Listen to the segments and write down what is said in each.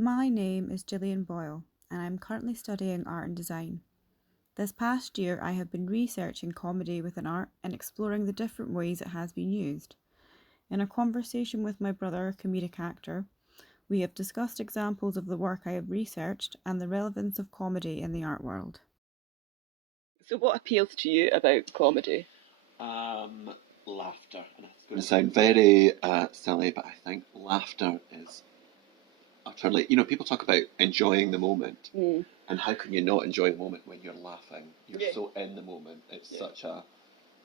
My name is Gillian Boyle, and I'm currently studying art and design. This past year, I have been researching comedy within art and exploring the different ways it has been used. In a conversation with my brother, a comedic actor, we have discussed examples of the work I have researched and the relevance of comedy in the art world. So, what appeals to you about comedy? Laughter. And it's going to sound very silly, but I think laughter is utterly. People talk about enjoying the moment, and how can you not enjoy the moment when you're laughing? You're so in the moment. It's such a.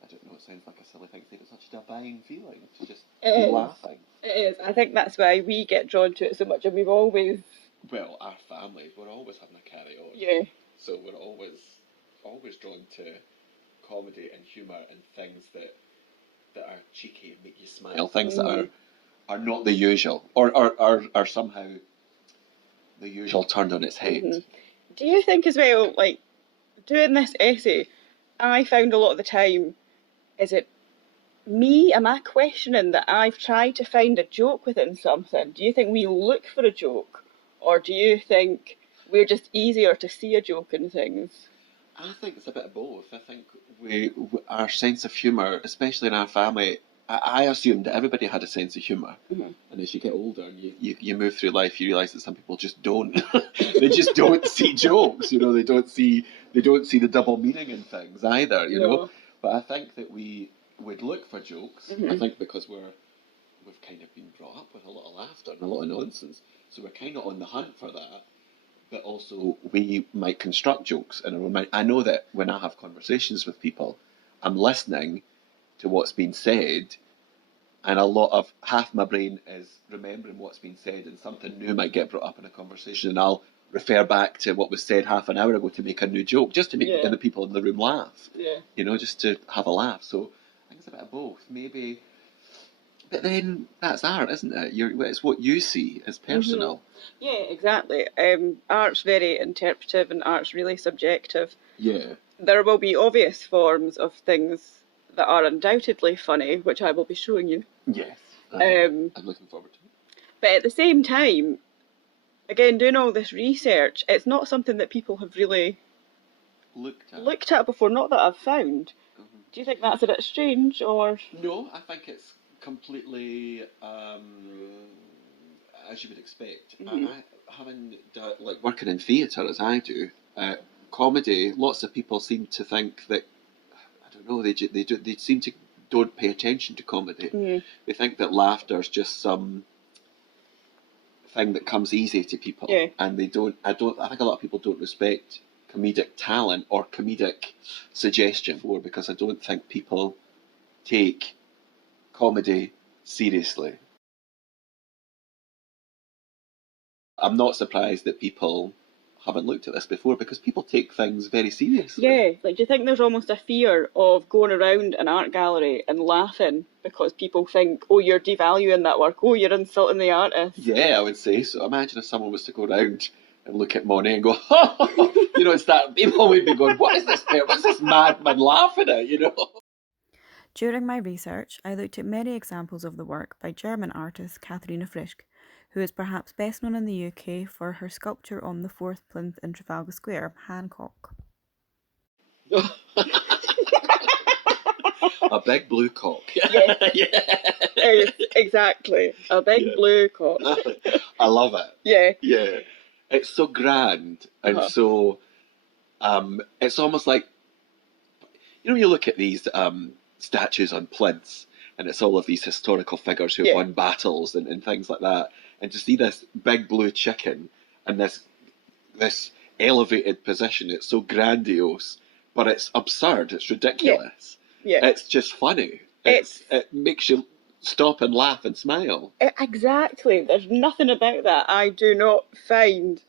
I don't know. It sounds like a silly thing to say, but it's such a divine feeling to just be laughing. It is. I think that's why we get drawn to it so much, and we've always. Well, our families, we're always having a carry on. Yeah. So we're always drawn to comedy and humour and things that are cheeky and make you smile, things that are not the usual, or are somehow the usual turned on its head. Do you think as well, like, doing this essay, I found a lot of the time, is it me? Am I questioning that I've tried to find a joke within something? Do you think we look for a joke? Or do you think we're just easier to see a joke in things? I think it's a bit of both. I think our sense of humour, especially in our family, I assumed that everybody had a sense of humour. And as you get older and you move through life, you realise that some people just don't. They just don't see jokes. They don't see the double meaning in things either. You know. But I think that we would look for jokes. I think because we've kind of been brought up with a lot of laughter and a lot of nonsense, so we're kind of on the hunt for that. But also, we might construct jokes in our own mind. I know that when I have conversations with people, I'm listening to what's been said, and a lot of half my brain is remembering what's been said, and something new might get brought up in a conversation, and I'll refer back to what was said half an hour ago to make a new joke, just to make the people in the room laugh. Just to have a laugh. So I think it's a bit of both. Maybe. But then that's art, isn't it? It's what you see as personal. Yeah, exactly. Art's very interpretive and art's really subjective. Yeah. There will be obvious forms of things that are undoubtedly funny, which I will be showing you. Yes. I'm looking forward to it. But at the same time, again, doing all this research, it's not something that people have really looked at before, not that I've found. Do you think that's a bit strange, or...? No, I think it's completely as you would expect. Having working in theatre as I do, comedy. Lots of people seem to think that I don't know. They seem to don't pay attention to comedy. They think that laughter is just some thing that comes easy to people, and they don't. I think a lot of people don't respect comedic talent or comedic suggestion because I don't think people take comedy seriously. I'm not surprised that people haven't looked at this before because people take things very seriously. Yeah, do you think there's almost a fear of going around an art gallery and laughing because people think, oh, you're devaluing that work, oh, you're insulting the artist? Yeah, I would say so. Imagine if someone was to go around and look at Monet and go, it's that people would be going, what's this madman laughing at, During my research, I looked at many examples of the work by German artist Katharina Frisch, who is perhaps best known in the UK for her sculpture on the fourth plinth in Trafalgar Square, Hancock. A big blue cock. Yes. Exactly. A big blue cock. I love it. Yeah. Yeah. It's so grand and so it's almost like you look at these statues on plinths and it's all of these historical figures who have won battles and things like that, and to see this big blue chicken and this elevated position, it's so grandiose, but it's absurd, it's ridiculous. It's just funny. It makes you stop and laugh and smile. Exactly. There's nothing about that I do not find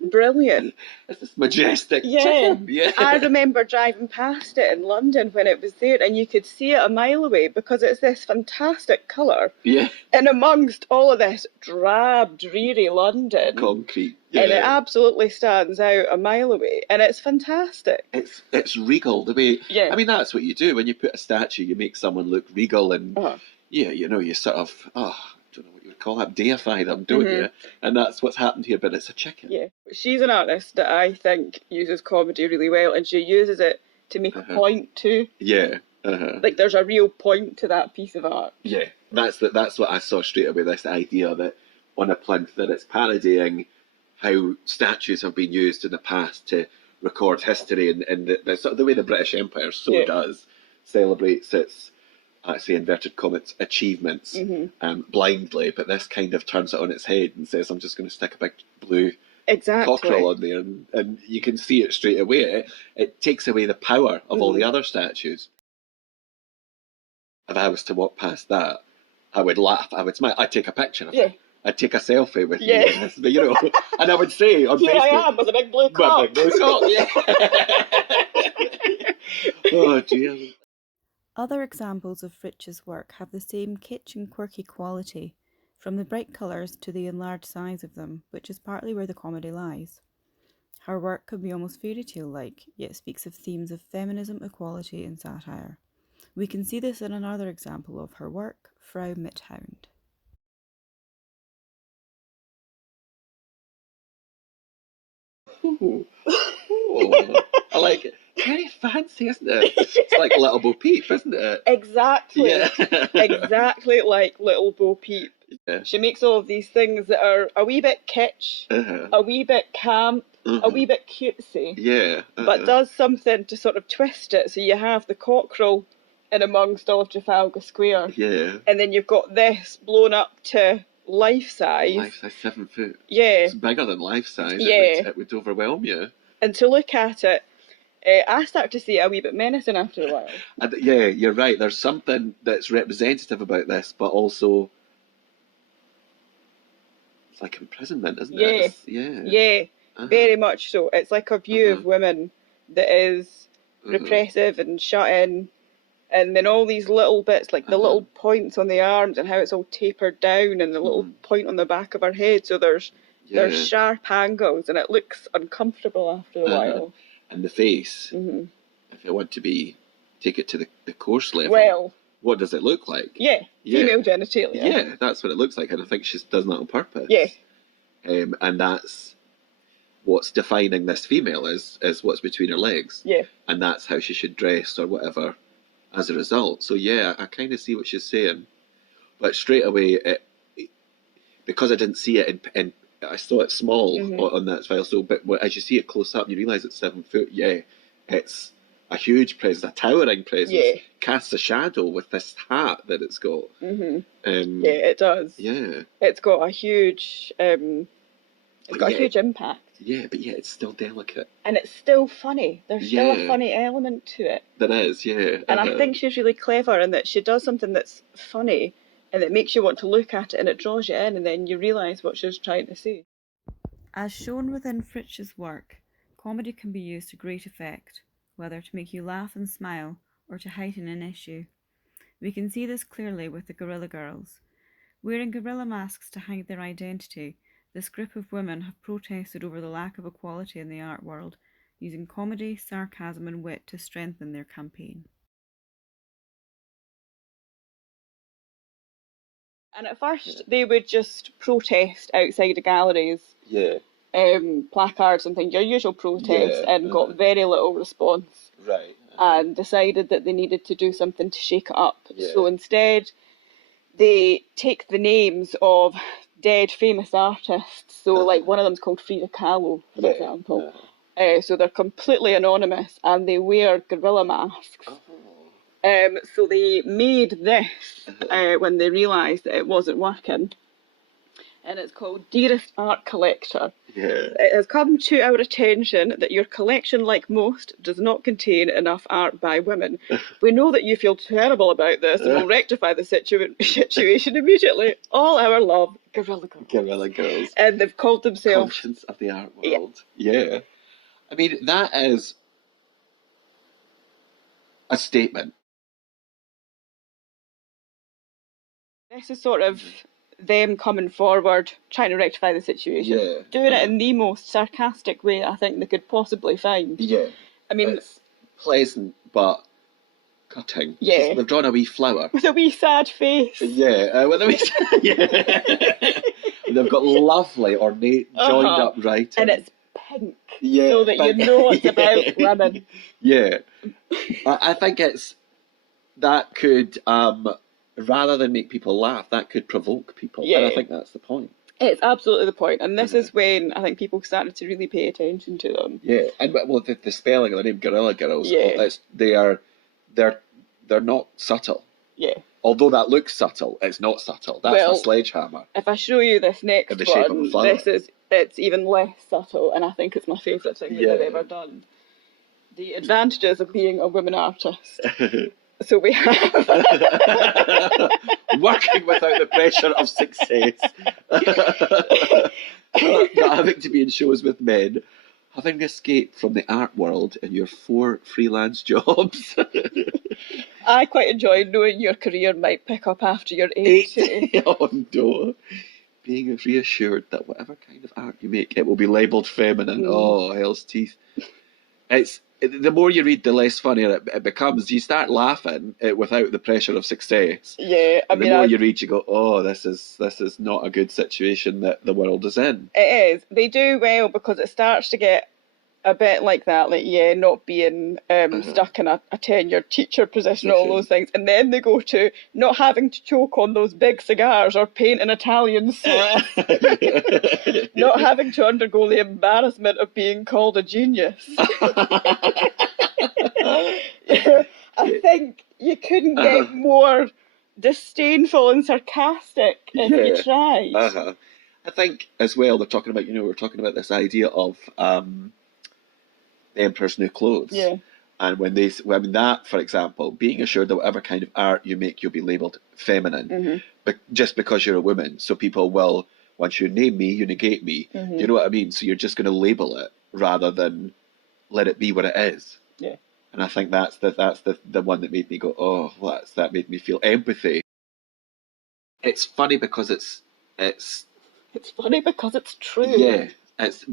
brilliant. It's this majestic chicken. Yeah. I remember driving past it in London when it was there, and you could see it a mile away because it's this fantastic colour. Yeah. And amongst all of this drab, dreary London. Concrete. Yeah. And it absolutely stands out a mile away, and it's fantastic. It's regal the way. Yeah. I mean, that's what you do when you put a statue. You make someone look regal and. You sort of, I don't know what you would call that? Deify them, don't Mhm. you? And that's what's happened here, but it's a chicken. Yeah. She's an artist that I think uses comedy really well, and she uses it to make a point too. Yeah. Like there's a real point to that piece of art. Yeah, that's what I saw straight away. This idea that on a plinth that it's parodying how statues have been used in the past to record history, and the sort of the way the British Empire does celebrates its, I say inverted commas, achievements blindly, but this kind of turns it on its head and says, I'm just going to stick a big blue cockerel on there, and you can see it straight away. It takes away the power of all the other statues. If I was to walk past that, I would laugh, I would smile, I'd take a picture of it. I'd take a selfie with you, you know, and I would say on Here Facebook, I am with a big blue cock. Big blue cock, yeah. Oh dear. Other examples of Fritsch's work have the same kitsch and quirky quality, from the bright colours to the enlarged size of them, which is partly where the comedy lies. Her work can be almost fairy tale-like, yet speaks of themes of feminism, equality and satire. We can see this in another example of her work, Frau Mithound. Ooh. Oh, I like it. Very fancy, isn't it? It's like Little Bo Peep, isn't it? Exactly. Yeah. Exactly like Little Bo Peep. Yeah. She makes all of these things that are a wee bit kitsch, a wee bit camp, a wee bit cutesy. Yeah. But does something to sort of twist it. So you have the cockerel in amongst all of Trafalgar Square. Yeah. And then you've got this blown up to life size. Life size, 7 foot. Yeah. It's bigger than life size. Yeah. It would overwhelm you. And to look at it, I start to see it a wee bit menacing after a while. And yeah, you're right. There's something that's representative about this, but also it's like imprisonment, isn't it? Yeah, very much so. It's like a view of women that is repressive and shut in, and then all these little bits, like the little points on the arms and how it's all tapered down, and the little point on the back of her head. So there's sharp angles, and it looks uncomfortable after a while. And the face, if you want to take it to the coarse level, well, what does it look like? Yeah, female genitalia. Yeah, that's what it looks like, and I think she's does that on purpose. Yeah. And that's what's defining this female is what's between her legs. Yeah. And that's how she should dress or whatever as a result. So yeah, I kind of see what she's saying. But straight away, because I didn't see it in I saw it small on that file, so but as you see it close up, you realise it's 7 foot. Yeah, it's a huge presence, a towering presence. Yeah. Casts a shadow with this hat that it's got. Yeah, it does. Yeah. It's got a huge, a huge impact. Yeah, but yeah, it's still delicate. And it's still funny. There's still a funny element to it. There is, yeah. And I think she's really clever in that she does something that's funny, and it makes you want to look at it, and it draws you in, and then you realise what she's trying to say. As shown within Fritsch's work, comedy can be used to great effect, whether to make you laugh and smile or to heighten an issue. We can see this clearly with the Gorilla Girls. Wearing gorilla masks to hide their identity, this group of women have protested over the lack of equality in the art world, using comedy, sarcasm and wit to strengthen their campaign. And at first, they would just protest outside the galleries. Yeah. Placards and things, your usual protest, and got very little response. Right. And decided that they needed to do something to shake it up. So instead, they take the names of dead famous artists. So, like, one of them's called Frida Kahlo, for example. So they're completely anonymous, and they wear gorilla masks. So they made this when they realised that it wasn't working. And it's called Dearest Art Collector. Yeah. It has come to our attention that your collection, like most, does not contain enough art by women. We know that you feel terrible about this and will rectify the situation immediately. All our love, Gorilla Girls. Gorilla Girls. And they've called themselves... Conscience of the art world. Yeah. I mean, that is a statement. This is sort of them coming forward, trying to rectify the situation. Doing it in the most sarcastic way I think they could possibly find. Yeah. I mean... It's pleasant, but cutting. Yeah. They've drawn a wee flower. With a wee sad face. Yeah, with a wee... yeah. They've got lovely, ornate, joined up writing. And it's pink, yeah, so that you know it's about women. Yeah. I think that could, rather than make people laugh, that could provoke people. Yeah. And I think that's the point. It's absolutely the point. And this is when I think people started to really pay attention to them. Yeah, and well, the spelling of the name Guerrilla Girls, Yeah. they're not subtle. Yeah. Although that looks subtle, it's not subtle. That's a sledgehammer. If I show you this next In the shape of a flower. it's even less subtle, and I think it's my favourite thing that they've ever done. The advantages of being a woman artist. So we have working without the pressure of success, not having to be in shows with men, having escaped from the art world in your 4 freelance jobs. I quite enjoy knowing your career might pick up after you're 80. Oh no. Being reassured that whatever kind of art you make, it will be labelled feminine. Oh, hell's teeth. The more you read, the less funnier it becomes. You start laughing without the pressure of success. Yeah, the more you read, you go, oh, this is not a good situation that the world is in. It is. They do well because it starts to get a bit like that, like, not being stuck in a tenured teacher position, all those things. And then they go to not having to choke on those big cigars or paint an Italian suit. Not having to undergo the embarrassment of being called a genius. I think you couldn't get more disdainful and sarcastic if you tried. I think as well, they're talking about, we're talking about this idea of the Emperor's New Clothes. Yeah. And when that, for example, being assured that whatever kind of art you make, you'll be labelled feminine, but just because you're a woman. So people will, once you name me, you negate me. You know what I mean? So you're just going to label it rather than let it be what it is. Yeah. And I think that's the one that made me go, oh, that made me feel empathy. It's funny because it's funny because it's true. Yeah. It's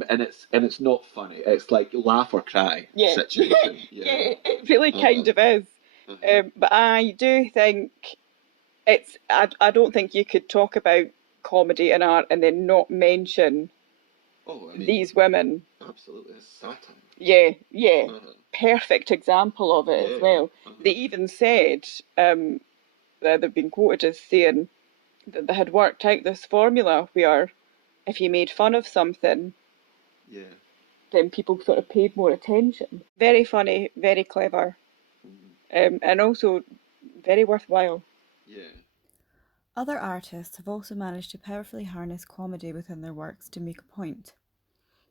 not funny. It's like laugh or cry situation. Yeah, it really kind of is. But I do think I don't think you could talk about comedy and art and then not mention these women. Absolutely, it's satire. Yeah. Perfect example of it as well. They even said they've been quoted as saying that they had worked out this formula where if you made fun of something, then people sort of paid more attention. Very funny, very clever, and also very worthwhile. Yeah. Other artists have also managed to powerfully harness comedy within their works to make a point.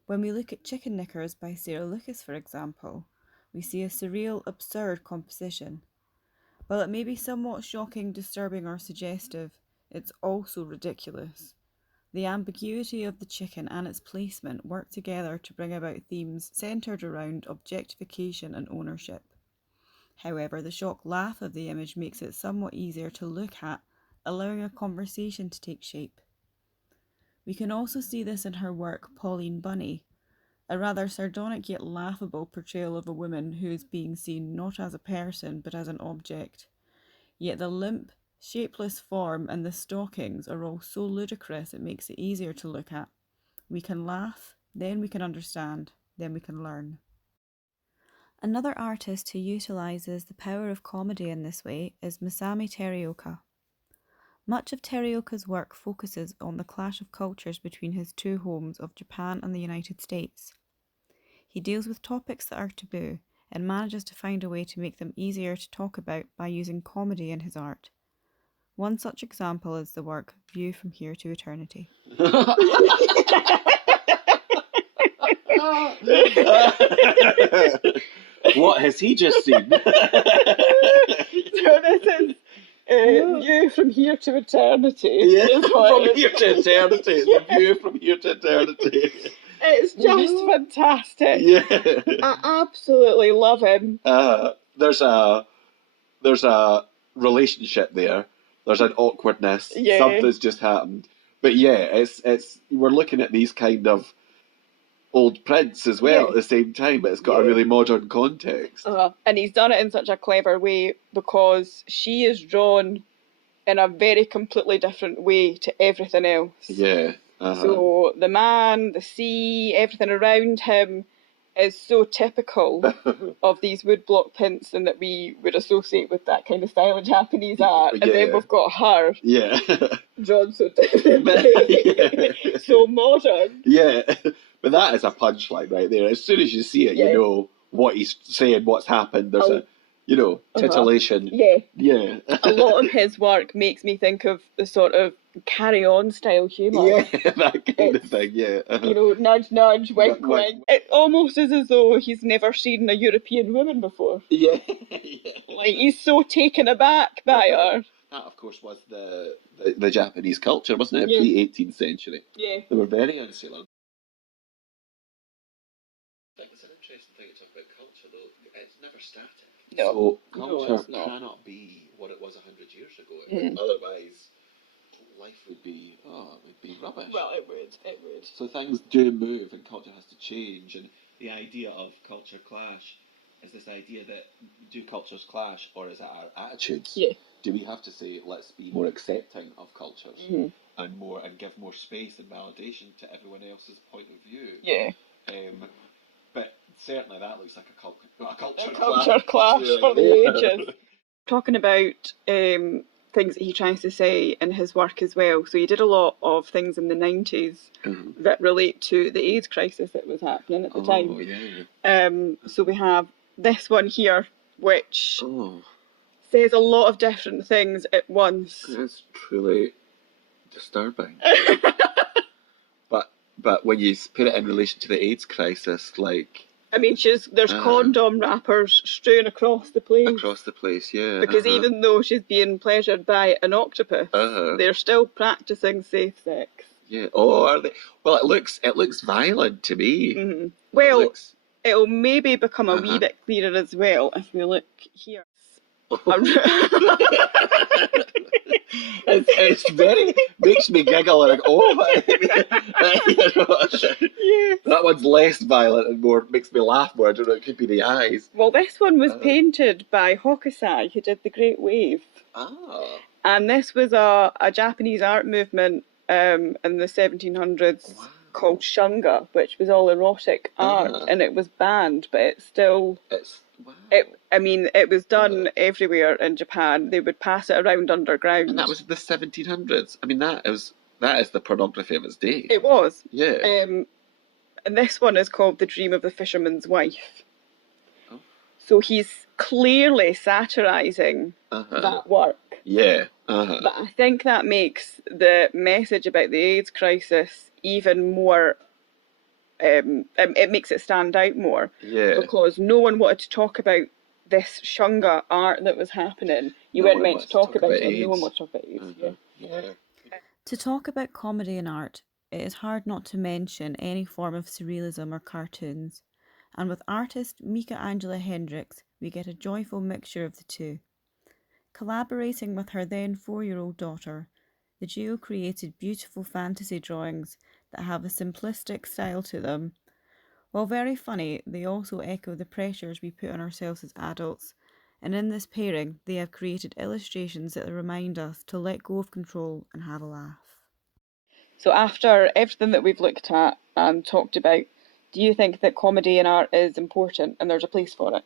When we look at Chicken Knickers by Sarah Lucas, for example, we see a surreal, absurd composition. While it may be somewhat shocking, disturbing, or suggestive, it's also ridiculous. The ambiguity of the chicken and its placement work together to bring about themes centred around objectification and ownership. However, the shock laugh of the image makes it somewhat easier to look at, allowing a conversation to take shape. We can also see this in her work Pauline Bunny, a rather sardonic yet laughable portrayal of a woman who is being seen not as a person but as an object. Yet the limp, shapeless form and the stockings are all so ludicrous it makes it easier to look at. We can laugh, then we can understand, then we can learn. Another artist who utilises the power of comedy in this way is Masami Terioka. Much of Terioka's work focuses on the clash of cultures between his two homes of Japan and the United States. He deals with topics that are taboo and manages to find a way to make them easier to talk about by using comedy in his art. One such example is the work View from Here to Eternity. What has he just seen? So this is View from Here to Eternity. Yeah, from here to eternity. The view from here to eternity. It's just fantastic. Yeah. I absolutely love him. There's a relationship there. There's an awkwardness. Yeah. Something's just happened. But yeah, it's we're looking at these kind of old prints as well Yeah. at the same time, but it's got a Yeah. really modern context. And he's done it in such a clever way because she is drawn in a very completely different way to everything else. Yeah. So the man, the sea, everything around him is so typical of these woodblock prints and that we would associate with that kind of style of Japanese art. And then Yeah. we've got her Yeah. drawn so differently, Yeah. so modern. Yeah. But that is a punchline right there. As soon as you see it, Yeah. you know what he's saying, what's happened. There's a, you know, titillation. Yeah. Yeah. A lot of his work makes me think of the sort of carry-on style humour. Yeah, that kind of thing, yeah. You know, nudge, nudge, wink, Wink. wink. It almost is as though he's never seen a European woman before. Yeah. Like, he's so taken aback by her. That, of course, was the Japanese culture, wasn't it? Yeah. Pre-18th century. Yeah. They were very insular. I think it's an interesting thing to talk about culture, though. It's never static. No. So No, culture it's not. cannot be what it was 100 years ago. Mm. Otherwise, life would be rubbish. Well, it would. So things do move, and culture has to change. And the idea of culture clash is this idea that do cultures clash, or is it our attitudes? Yeah. Do we have to say let's be more accepting of cultures and give more space and validation to everyone else's point of view? Yeah. But certainly that looks like a culture Clash really. for the ages. Talking about things that he tries to say in his work as well. So he did a lot of things in the 90s that relate to the AIDS crisis that was happening at the time. Oh, yeah. So we have this one here, which says a lot of different things at once. That's truly disturbing. But when you put it in relation to the AIDS crisis, like... I mean, there's condom wrappers strewn across the place. Across the place, yeah. Because even though she's being pleasured by an octopus, they're still practicing safe sex. Yeah. Oh, are they? Well, it looks violent to me. Mm-hmm. Well, it'll maybe become a Uh-huh. wee bit clearer as well if we look here. It's very makes me giggle and like, oh my. Yeah. That one's less violent and more makes me laugh more. I don't know, it could be the eyes. Well, this one was painted by Hokusai, who did The Great Wave. Ah. And this was a Japanese art movement in the 1700s called shunga, which was all erotic art, and it was banned, but it still... It was done everywhere in Japan. They would pass it around underground. And that was the 1700s. I mean, that is the pornography of its day. It was. Yeah. And this one is called The Dream of the Fisherman's Wife. Oh. So he's clearly satirising that work. Yeah. But I think that makes the message about the AIDS crisis even more... it makes it stand out more. Yeah. Because no one wanted to talk about this shunga art that was happening. You weren't meant to talk about it, and no one wanted to talk about AIDS. Yeah. To talk about comedy and art, it is hard not to mention any form of surrealism or cartoons, and with artist Mika Angela Hendricks, we get a joyful mixture of the two. Collaborating with her then 4-year-old daughter, the duo created beautiful fantasy drawings that have a simplistic style to them. While very funny, they also echo the pressures we put on ourselves as adults, and in this pairing, they have created illustrations that remind us to let go of control and have a laugh. So after everything that we've looked at and talked about, do you think that comedy and art is important and there's a place for it?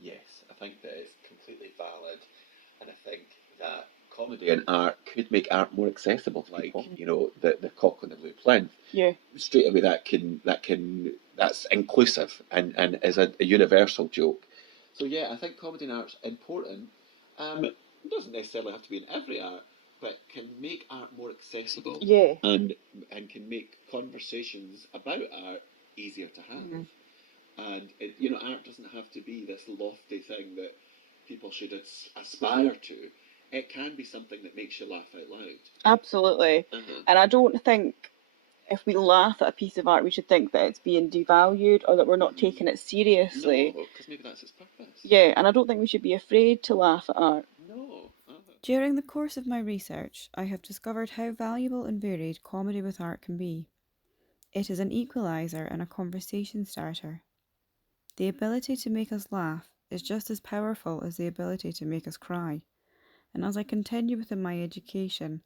Yes, I think that it's completely valid, and I think that comedy and art could make art more accessible to people. You know, the cock on the blue plinth. Yeah. Straight away, that's inclusive and is a universal joke. So yeah, I think comedy and art's important. It doesn't necessarily have to be in every art, but can make art more accessible. Yeah. And can make conversations about art easier to have. And art doesn't have to be this lofty thing that people should aspire to. It can be something that makes you laugh out loud. Absolutely. And I don't think if we laugh at a piece of art, we should think that it's being devalued or that we're not taking it seriously. No, because maybe that's its purpose. Yeah, and I don't think we should be afraid to laugh at art. No. During the course of my research, I have discovered how valuable and varied comedy with art can be. It is an equalizer and a conversation starter. The ability to make us laugh is just as powerful as the ability to make us cry. And as I continue within my education,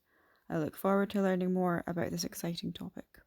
I look forward to learning more about this exciting topic.